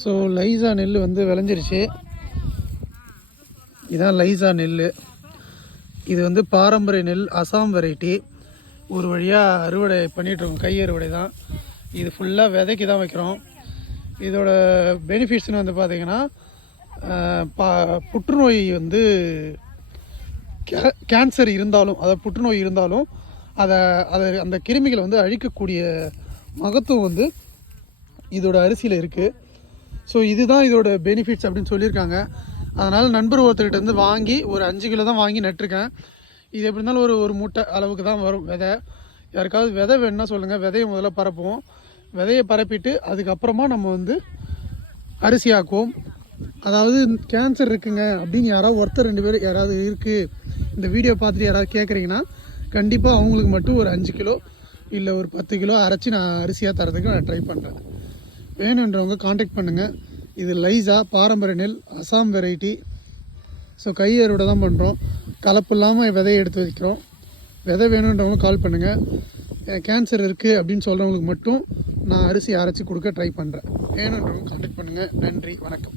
So Lisa நெல் வந்து விளைஞ்சிருச்சு. இதான் லைசா நெல். இது வந்து பாரம்பரிய நெல், அசாம் வெரைட்டி. ஒரு வழியாக அறுவடை பண்ணிகிட்ருக்கோம், கை அறுவடை தான். இது ஃபுல்லாக விதைக்கு தான் வைக்கிறோம். இதோட பெனிஃபிட்ஸ்னு வந்து பார்த்திங்கன்னா, புற்றுநோய் வந்து கேன்சர் இருந்தாலும், அதாவது புற்றுநோய் இருந்தாலும் அதை அந்த கிருமிகளை வந்து அழிக்கக்கூடிய மகத்துவம் வந்து இதோட அரிசியில் இருக்குது. ஸோ இதுதான் இதோட பெனிஃபிட்ஸ் அப்படின்னு சொல்லியிருக்காங்க. அதனால் நண்பர் ஒருத்தர்கிட்ட இருந்து வாங்கி ஒரு 5 கிலோ தான் வாங்கி நட்டிருக்கேன். இது எப்படி இருந்தாலும் ஒரு மூட்டை அளவுக்கு தான் வரும் விதை. யாருக்காவது விதை வேணுன்னா சொல்லுங்கள், விதையை முதல்ல பரப்புவோம். விதையை பரப்பிட்டு அதுக்கப்புறமா நம்ம வந்து அரிசி ஆக்குவோம். அதாவது கேன்சர் இருக்குங்க அப்படின்னு யாராவது ஒருத்தர் 2 பேர் யாராவது இருக்குது, இந்த வீடியோ பார்த்துட்டு யாராவது கேட்குறீங்கன்னா கண்டிப்பாக அவங்களுக்கு மட்டும் ஒரு 5 கிலோ இல்லை ஒரு 10 கிலோ அரைச்சி நான் அரிசியாக தரதுக்கு நான் ட்ரை பண்ணுறேன். வேணுன்றவங்க காண்டாக்ட் பண்ணுங்கள். இது லைசா பாரம்பரிய நெல், அசாம் வெரைட்டி. ஸோ கை அறுவடை தான் பண்ணுறோம், கலப்பு இல்லாமல் விதையை எடுத்து வைக்கிறோம். விதை வேணுன்றவங்க கால் பண்ணுங்கள். கேன்சர் இருக்குது அப்படின்னு சொல்கிறவங்களுக்கு மட்டும் நான் அரிசி அரைச்சி கொடுக்க ட்ரை பண்ணுறேன். வேணுன்றவங்க காண்டாக்ட் பண்ணுங்கள். நன்றி, வணக்கம்.